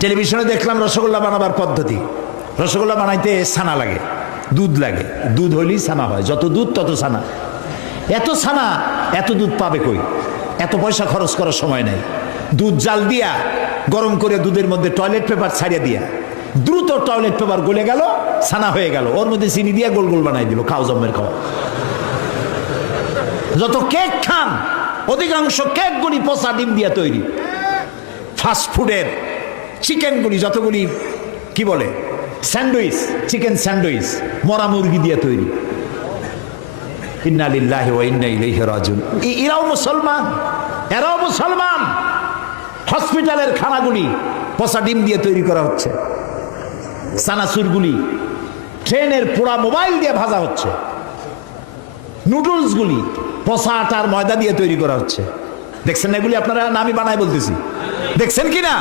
টেলিভিশনে দেখলাম রসগোল্লা বানাবার পদ্ধতি। রসগোল্লা বানাইতে ছানা লাগে, দুধ লাগে, দুধ হইলেই ছানা হয়, যত দুধ তত ছানা। এত ছানা এত দুধ পাবে কই? এত পয়সা খরচ করার সময় নেই। দুধ জাল দিয়া গরম করে দুধের মধ্যে টয়লেট পেপার ছাড়িয়ে দিয়া দ্রুত টয়লেট পেপার গলে গেল, ছানা হয়ে গেল, ওর মধ্যে চিনি দিয়া গোল গোল বানাই দিল, খাও জম্মের খাওয়া। যত কেক খান অধিকাংশ কেকগুলি পচা ডিম দিয়া তৈরি। ফাস্ট ফুডের চিকেনগুলি যতগুলি কি বলে স্যান্ডউইচ, চিকেন স্যান্ডউইচ মরা মুরগি দিয়ে তৈরি। ইন্না লিল্লাহি ওয়া ইন্না ইলাইহি রাজিউন। এরাও মুসলমান, এরাও মুসলমান। হসপিটালের খানাগুলি পচা ডিম দিয়ে তৈরি করা হচ্ছে, সানাসুরগুলি ট্রেনের পোড়া মোবাইল দিয়ে ভাজা হচ্ছে, নুডলসগুলি পচা আটার ময়দা দিয়ে তৈরি করা হচ্ছে। দেখছেন না এগুলি আপনারা? না আমি বানাই বলতেছি, দেখছেন কি না?